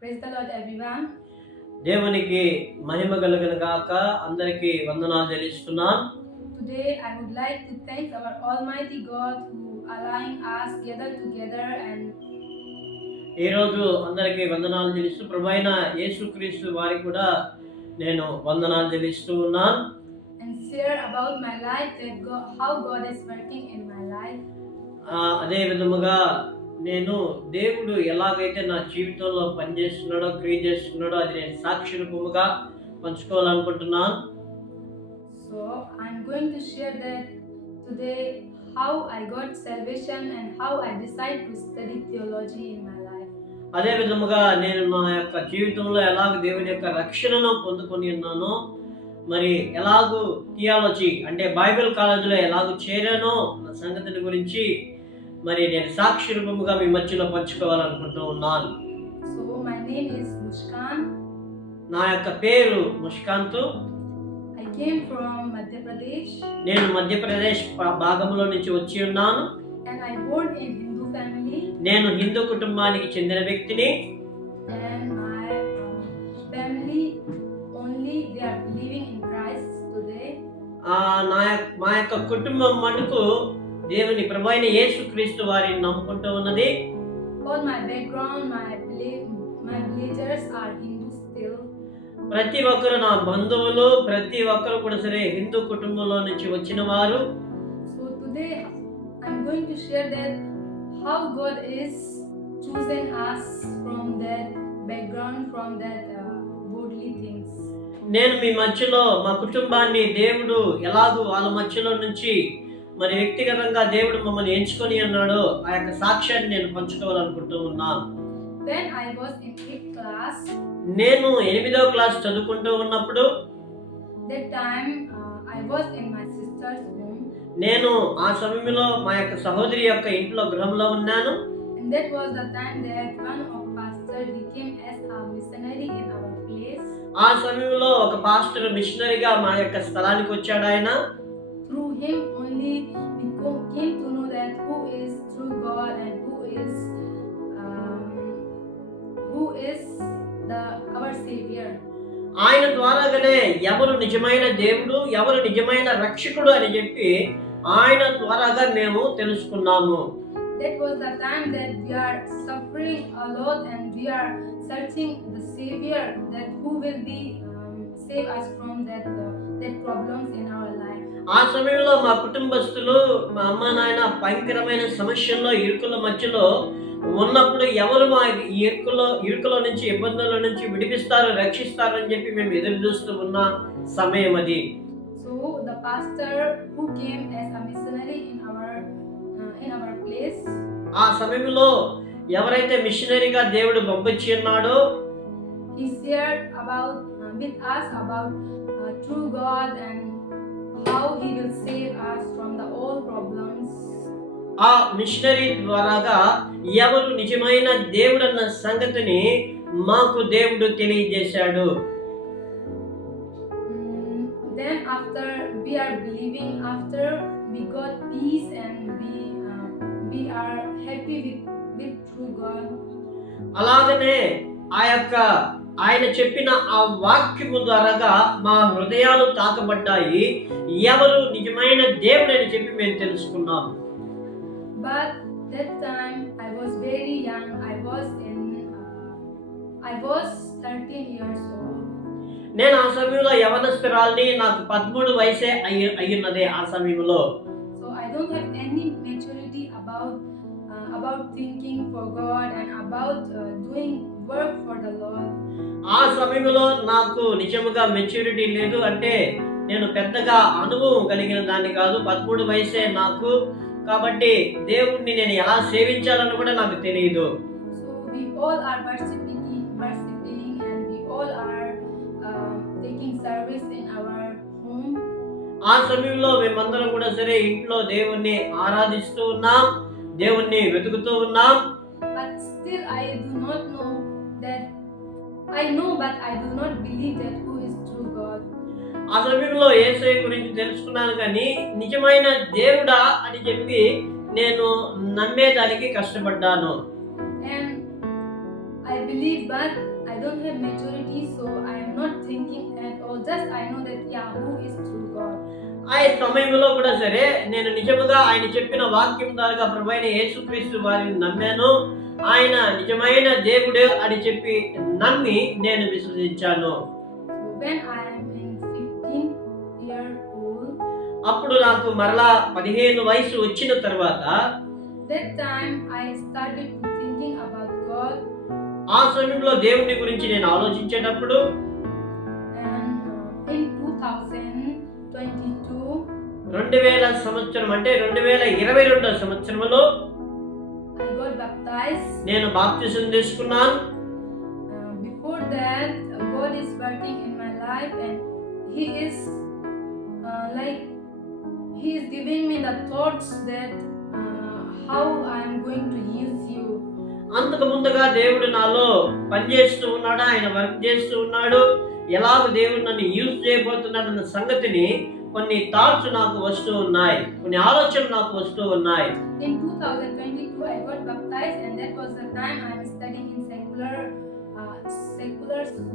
Praise the Lord, everyone. దేవునికి మహిమ కలుగును గాక. అందరికీ వందనాలు చెల్లిస్తున్నాను. Today, I would like to thank our Almighty God who allowing us gather together and ఈ రోజు అందరికీ వందనాలు చెల్లిస్తూ ప్రభువైన యేసుక్రీస్తు వారికి కూడా నేను వందనాలు చెల్లిస్తూ ఉన్నాను. share about my life that how God is working in my life. అదే విధముగా నేను దేవుడు ఎలాగైతే నా జీవితంలో పనిచేస్తున్నాడో క్రియ చేస్తున్నాడో అది నేను సాక్షి రూపముగా పంచుకోవాలనుకుంటున్నాను. So I'm going to share that today how I got salvation and how I decided to study theology in my life. అదే విధముగా నేను నా యొక్క జీవితంలో ఎలాగ దేవుని యొక్క రక్షణను పొందుకొని ఉన్నానో, మరి ఎలాగూ థియాలజీ అంటే బైబిల్ కాలేజీలో ఎలాగూ చేరానో నా సంగతిని గురించి మరి నేను సాక్షి రూపముగా మీ మధ్యలో పంచుకోవాలనుకుంటూ ఉన్నాను. So my name is Mushkan. నా యొక్క పేరు ముష్కాంత్. I came from Madhya Pradesh. నేను మధ్యప్రదేశ్ భాగంలో నుంచి వచ్చి ఉన్నాను. And I born in Hindu family. నేను హిందూ కుటుంబానికి చెందిన వ్యక్తిని. And my family only they are believing in Christ today. మా యొక్క కుటుంబం మటుకు దేవుని ప్రభువైన యేసుక్రీస్తు వారిని నమ్ముకుంటూ ఉన్నది. All my background, my villagers are Hindu still. ప్రతి ఒక్కరు నా బంధువులు, ప్రతి ఒక్కరు కూడా సరే హిందూ కుటుంబంలో నుంచి వచ్చిన వారు. So today I'm going to share that how God is chosen us from that background, from that worldly things. నేను మీ మధ్యలో మా కుటుంబాన్ని దేవుడు ఎలాగూ వాళ్ళ మధ్యలో నుంచి మరి వ్యక్తిగతంగా దేవుడు మమ్మల్ని ఎంచుకొని అన్నాడో ఆ యొక్క సాక్ష్యాన్ని నేను పంచుకోవాలనుకుంటూ ఉన్నాను. When I was in 8th class, నేను 8వ క్లాస్ చదువుకుంటూ ఉన్నప్పుడు that time I was in my sister's home. నేను ఆ సమయంలో మా యొక్క సహోదరి యొక్క ఇంట్లో గృహంలో ఉన్నాను. And that was the time that one of pastor he came as a missionary in our place. ఆ సమయంలో ఒక పాస్టర్ మిషనరీగా మా యొక్క స్థలానికి వచ్చాడు ఆయన. Through him only we came to know that who is true God and who is our Savior. ఆయన ద్వారాగానే ఎవరు నిజమైన దేవుడు, ఎవరు నిజమైన రక్షకుడు అని చెప్పి ఆయన ద్వారాగా మేము తెలుసుకున్నాము. That was the time that we are suffering a lot and we are searching the Savior that who will be save us from that problems in our life. ఆ సమయంలో మా కుటుంబస్తులు, మా అమ్మ నాయన భయంకరమైన సమస్యల్లో ఇరుకుల మధ్యలో ఉన్నప్పుడు ఎవరు మా ఇరుకులో నుంచి ఇబ్బందుల నుంచి విడిపిస్తారు, రక్షిస్తారు అని చెప్పి మేము ఎదురు చూస్తూ ఉన్న సమయం అది. So the pastor who came as a missionary in our place, ఆ సమయంలో ఎవరైతే మిషనరీగా దేవుడు పంపించి ఉన్నాడో he shared about with us about true God and how he will save us from the all problems. ఆ మిషనరీ ద్వారాగా ఎవరు నిజమైన దేవుడు అన్న సంగతిని మాకు దేవుడు తెలియజేశాడు. Then after we are believing, after we got peace and we are happy with true God. అలాగనే ఆ యొక్క ఆయన చెప్పిన ఆ వాక్యము ద్వారాగా మా హృదయాలు తాకబడ్డాయి. ఎవరు నిజమైన దేవుడు అని చెప్పి మేము తెలుసుకున్నాం. But that time I was very young. I was 13 years old. నేను ఆ సమయంలో యవనస్తురాల్ని. నాకు 13 వయసే అయ్యున్నదే ఆ సమయంలో. So I don't have any maturity about thinking for God and about doing work for the Lord. ఆ సమయంలో నాకు నిజముగా మెచ్యూరిటీ లేదు. అంటే నేను పెద్దగా అనుభవం కలిగిన దాన్ని కాదు. 13 వయసే నాకు. కాబట్టి దేవుణ్ణి నేను ఎలా సేవించాలని కూడా నాకు తెలియదు. So we all are worshiping and we all are taking service in our home. ఆ సమయంలో మేమందరం కూడా సరే ఇంట్లో దేవుణ్ణి ఆరాధిస్తూ ఉన్నాం, దేవుణ్ణి వెతుకుతూ ఉన్నాం. But still I do not know that I know but I do not believe that who is true God. ఆ సమయంలో యేసయ్య గురించి తెలుసుకున్నాను కానీ నిజమైన దేవుడా అని చెప్పి నేను నమ్మేదానికి కష్టపడ్డాను. And I believe, but I don't have maturity, so I am not thinking at all. Just I know that who is true God. ఆ సమయంలో కూడా సరే నేను నిజముగా ఆయన చెప్పిన వాక్యం ద్వారా ప్రభువైన యేసుక్రీస్తు వారిని నమ్మాను. ఆయన నిజమైన దేవుడు అని చెప్పి నమ్మి నేను విశ్వసించాను. So when I am in 15 year old, అప్పుడు నాకు మరలా 15 వయసు వచ్చిన తర్వాత that time I started to thinking about God, ఆ సమయంలో దేవుని గురించి నేను ఆలోచించేటప్పుడు and in 2022 2000 సంవత్సరం అంటే 2022 సంవత్సరంలో I got baptized. నేను బాప్తిసం తీసుకున్నాను. Before that, God is working in my life, and He is He is giving me the thoughts that how I am going to use you. అంతకు ముందుగా దేవుడు నాలో పనిచేస్తూ ఉన్నాడు, ఆయన వర్క్ చేస్తూ ఉన్నాడు. ఎలాగ దేవుడు నన్ను యూజ్ చేయబోతున్నాడు అన్న సంగతిని కొన్ని థాట్స్ నాకు వస్తూ ఉన్నాయి, కొన్ని ఆలోచనలు నాకు వస్తూ ఉన్నాయి. In 2022, I got baptized, and that was the time I am studying in secular school.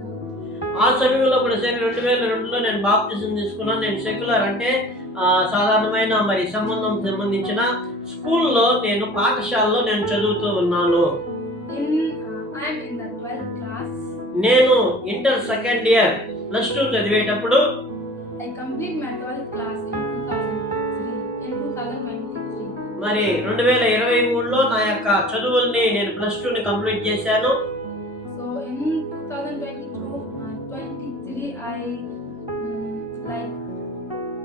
ఆ సమయంలో కూడా సరే 2002లో నేను బాప్తిజం తీసుకున్నాను. నేను సెక్యులర్ అంటే సాధారణమైన మరి సంబంధించిన స్కూల్లో నేను పాఠశాలలో నేను చదువుతూ ఉన్నాను. I am in the 12th class. నేను ఇంటర్ సెకండ్ ఇయర్ +2 చదివేటప్పుడు I complete my 12th class in 2023. మరి 2023లో నా యొక్క చదువుల్ని నేను +2ని కంప్లీట్ చేశాను. So in 2023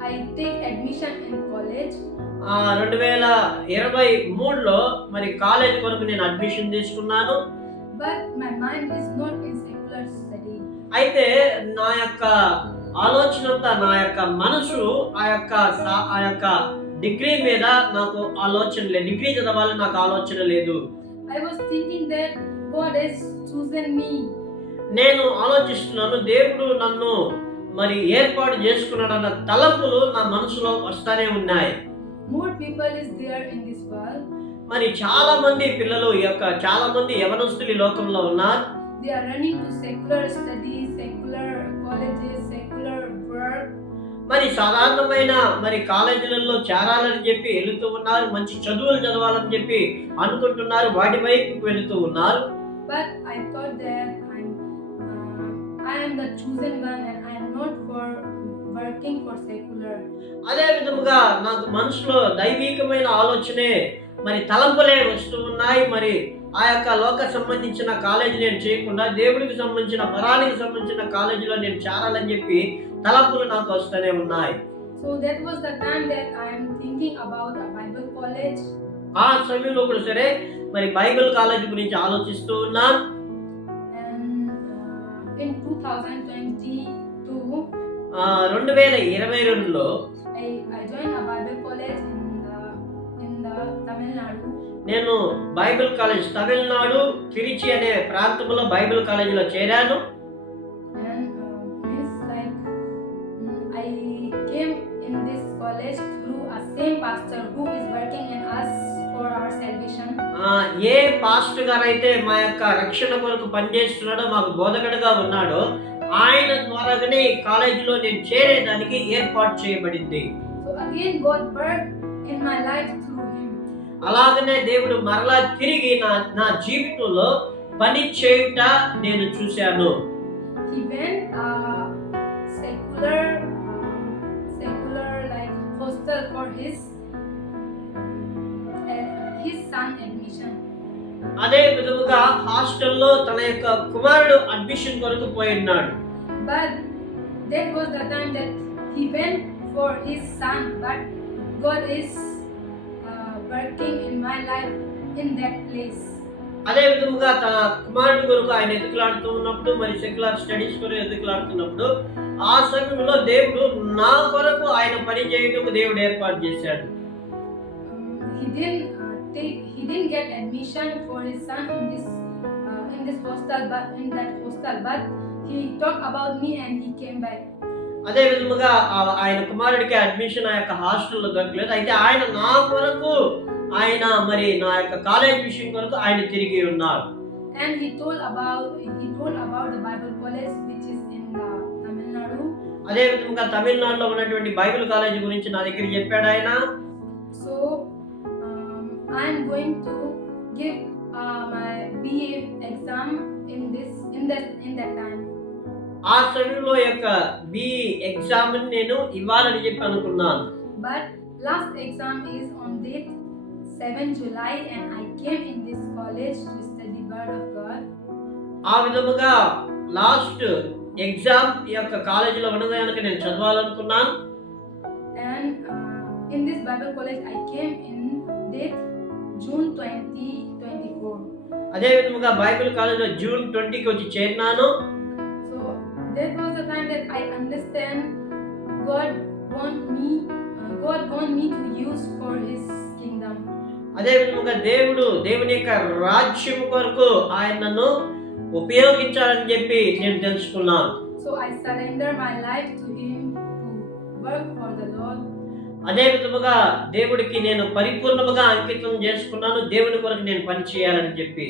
I take admission in college. 2023లో మరి కాలేజ్ కొరకు నేను అడ్మిషన్ తీసుకున్నాను. But my mind is not in secular study. అయితే నా యొక్క ఆలోచన అంతా, నా యొక్క మనసు ఆ యొక్క డిగ్రీ మీద నాకు ఆలోచన లేదు. డిగ్రీ చదవాలని నాకు ఆలోచన లేదు. I was thinking that God has chosen me. నేను ఆలోచిస్తున్నాను దేవుడు నన్ను మరి ఏర్పాటు చేసుకున్నాడన్న తలంపులు నా మనసులో వస్తానే ఉన్నాయి. More people is there in this world. మరి చాలా మంది పిల్లలు చాలా మంది యవనస్తులు ఈ లోకంలో ఉన్నారు. They are running to secular studies, secular colleges, secular work. మరి సాధారణమైన మరి కాలేజీలలో చేరాలని చెప్పి వెళుతూ ఉన్నారు, మంచి చదువులు చదవాలని చెప్పి అనుకుంటున్నారు, వాటి వైపుకు వెళుతూ ఉన్నారు. But I thought that I am the chosen one, and I am not for working for secular. అదే విధముగా నాకు మనసులో దైవికమైన ఆలోచనే మరి తలంపులే వస్తూ ఉన్నాయి. మరి ఆ యొక్క లోక సంబంధించిన కాలేజీ నేను చేయకుండా దేవుడికి సంబంధించిన పరానికి సంబంధించిన కాలేజీలో నేను చేరాలని చెప్పి తలంపులు నాకు వస్తూనే ఉన్నాయి. So that was the time that I am thinking about a Bible college. ఆ సమయంలో కూడా సరే మరి బైబిల్ కాలేజ్ గురించి ఆలోచిస్తూ ఉన్నాను. And in 2022 2022లో I joined a Bible college in the Tamil Nadu. నేను బైబిల్ కాలేజ్ తమిళనాడు తిరుచి అనే ప్రాంతంలో బైబిల్ కాలేజీలో చేరాను. And I came in this college through a same pastor who is working in us for our salvation. A pastor గారు అయితే మా యొక్క రక్షణ కొరకు పనిచేస్తున్నాడో, మాకు బోధకుడిగా ఉన్నాడో, ఆయన ద్వారానే కాలేజీలో నేను చేరేదానికి ఏర్పాటు చేయబడింది. So again God worked in my life through him. అలాగనే దేవుడు మరలా తిరిగి నా జీవితంలో పని చేయుట నేను చూశాను. He went secular hostel for his son admission. అదే విధముగా హాస్టల్లో తన యొక్క కుమారుడు అడ్మిషన్ కొరకు పోయినాడు. But that was the time that he went for his son, but God is working in my life in that place. అదే విధముగా తన కుమారుడు కొరకు ఆయన ఎదుగులాడుతూ ఉన్నప్పుడు, మరి సెక్యులర్ స్టడీస్ కొరకు ఎదుగులాడుతున్నప్పుడు ఆ సమయంలో దేవుడు నా కొరకు ఆయన పని చేయటకు దేవుడు ఏర్పాటు చేశాడు. He didn't get admission for his son in this hostel, but he talked about me and he came back. అదే విధముగా ఆయన కుమారుడికి అడ్మిషన్ ఆ యొక్క హాస్టల్లో దొరకలేదు. అయితే ఆయన నా కొరకు, ఆయన మరి నా యొక్క కాలేజ్ విషయం కొరకు ఆయన తిరిగి ఉన్నారు. and he told about the Bible college which is in the Tamil Nadu. అదే విధంగా తమిళనాడులో ఉన్నటువంటి బైబిల్ కాలేజీ గురించి నా దగ్గర చెప్పాడు ఆయన. So I am going to give my BA exam in that time. ఆ సమయంలో యొక్క బి ఎగ్జామ్ నేను ఇవ్వాలని చెప్పి అనుకున్నాను. But last exam is on date 7 July and I came in this college to study Word of God. ఆ విధముగా last exam ఈ యొక్క కాలేజీలో ఉన్నది కనుక నేను చదవాలనుకున్నాను. And in this Bible college I came in date June 2024. అదే విధముగా బైబిల్ కాలేజీలో జూన్ 20కి వచ్చి చేరినాను. So that was the time that I understand God want me to use for His kingdom. అదే విధముగా దేవుని యొక్క రాజ్యం కొరకు ఆయన నన్ను ఉపయోగించాలని చెప్పి నేను తెలుసుకున్నాను. So I surrender my life to Him to work for the Lord. అదే విధముగా దేవుడికి నేను పరిపూర్ణముగా అంకితం చేసుకున్నాను, దేవుని కొరకు నేను పని చేయాలని చెప్పి.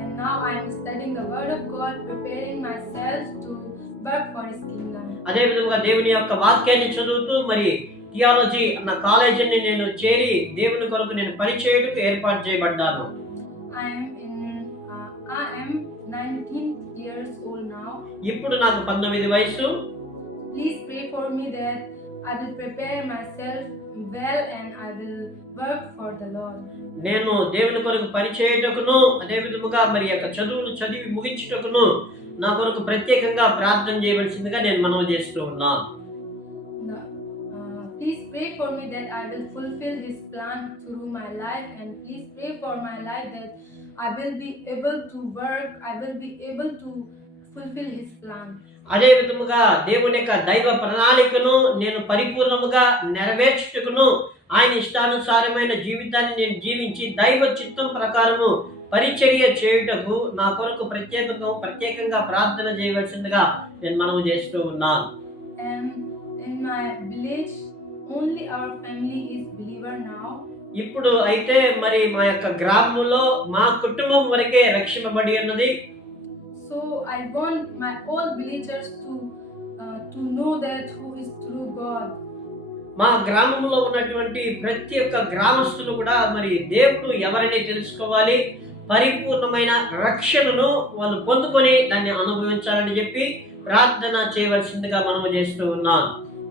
And now I am studying the Word of God, preparing myself to work for His kingdom. అదే విధముగా దేవుని యొక్క వాక్యాన్ని చదువుతూ మరి థియాలజీ అన్న కాలేజీని నేను చేరి దేవుని కొరకు నేను పని చేయడానికి ఏర్పాటు చేయబడ్డాను. I am 19 years old now. ఇప్పుడు నాకు 19 వయసు. Please pray for me that I will prepare myself well and I will work for the Lord. నేను దేవుని కొరకు పని చేయుటకును అదే విధముగా మరి యొక్క చదువును చదివి ముగించుటకును నా కొరకు ప్రత్యేకంగా ప్రార్థన చేయవలసిందిగా నేను మనవి చేస్తూ ఉన్నాను. Please pray for me that I will fulfill His plan through my life, and please pray for my life that I will be able to work, I will be able to fulfill His plan. అదే విధముగా దేవుని యొక్క దైవ ప్రణాళికను నేను పరిపూర్ణముగా నెరవేర్చుటకును ఆయన ఇష్టానుసారమైన జీవితాన్ని నేను జీవించి దైవ చిత్తం ప్రకారము పరిచర్య చేయుటకు నా కొరకు ప్రత్యేకంగా ప్రార్థన చేయవలసిందిగా నేను మనవి చేస్తూ ఉన్నాను. And in my village only our family is believer now. ఇప్పుడు అయితే మరి మా యొక్క గ్రామంలో మా కుటుంబం వరకే రక్షింపబడి ఉన్నది. So I want my all villagers to know that who is true God. మా గ్రామంలో ఉన్నటువంటి ప్రతి ఒక్క గ్రామస్తులు కూడా మరి దేవుడు ఎవరిని తెలుసుకోవాలి, పరిపూర్ణమైన రక్షణను వాళ్ళు పొందుకొని దాన్ని అనుభవించాలని చెప్పి ప్రార్థన చేయవలసిందిగా మనం చేస్తూ ఉన్నాం.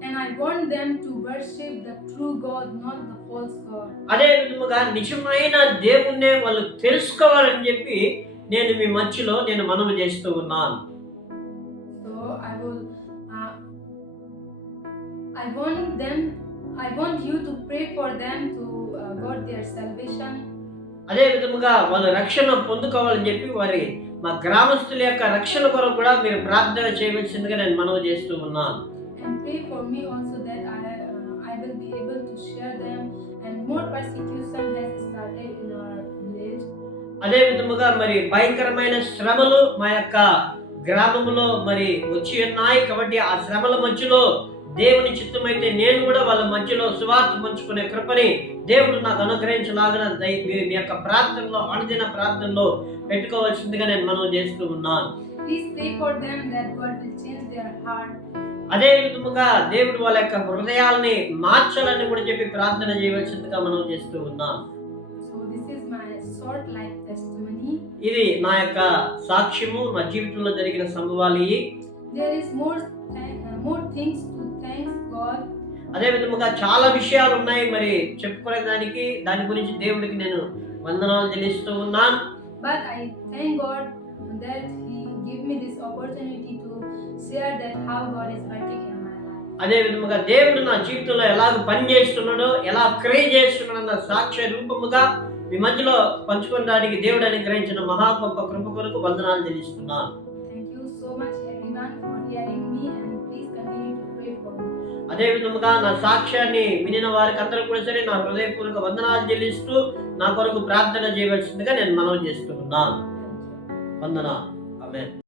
And I want them to worship the true God, not the false God. అదే విధముగా నిజమైన దేవుణ్ణే వాళ్ళు తెలుసుకోవాలని చెప్పి నేను మీ మధ్యలో నేను మనవి చేస్తూ ఉన్నాను. So I want you to pray for them to got their salvation. అదే విధముగా వాళ్ళు రక్షణ పొందుకోవాలని చెప్పి వారి మా గ్రామస్తుల యొక్క రక్షణ కొరకు కూడా మీరు ప్రార్థన చేయవలసిందిగా నేను మనవి చేస్తూ ఉన్నాను. And pray for me also that I will be able to share them, and more persecution has started in our village. అదే విధముగా మరి భయంకరమైన శ్రమలు మా యొక్క గ్రామంలో మరి వచ్చి ఉన్నాయి కాబట్టి ఆ శ్రమల మధ్యలో దేవుని చిత్తమైతే నేను కూడా వాళ్ళ మధ్యలో సువార్త పంచుకునే కృపని దేవుడు నాకు అనుగ్రహించలాగా మీ యొక్క ప్రార్థనలో అనుదిన ప్రార్థనలో పెట్టుకోవాల్సిందిగా నేను మనవి చేస్తూ ఉన్నాను. Please pray for them that God will change their heart. అదే విధముగా దేవుడు వాళ్ళ యొక్క హృదయాల్ని మార్చాలని కూడా చెప్పి ప్రార్థన చేయవలసిందిగా మనం చేస్తూ ఉన్నాం. So this is my short life testimony. ఇది నా యొక్క సాక్ష్యము, నా జీవితంలో జరిగిన సంభవాలు. There is more things to thank God. అదే విధముగా చాలా విషయాలు ఉన్నాయి మరి చెప్పుకునే దాని గురించి దేవుడికి నేను వందనాలు చెల్లిస్తూ ఉన్నాను. But I thank God that He gave me this opportunity to share that how God is working in my life. అదే విధముగా దేవుడు నా జీవితంలో ఎలాగ పని చేస్తున్నాడో, ఎలా క్రియ చేస్తున్నాడో అన్న సాక్ష్య రూపముగా మీ మధ్యలో పంచుకోవడానికి దేవుడు అనుగ్రహించిన మహా గొప్ప కృప కొరకు వందనాలు చెల్లిస్తున్నాను. Thank you so much everyone for hearing me, and please continue to pray for me. అదే విధముగా నా సాక్ష్యాన్ని వినిన వారికి అందరూ కూడా సరే నా హృదయపూర్వక వందనాలు చెల్లిస్తూ నా కొరకు ప్రార్థన చేయవలసిందిగా నేను మనవి చేస్తూ ఉన్నాను. వందనాలు. ఆమేన్.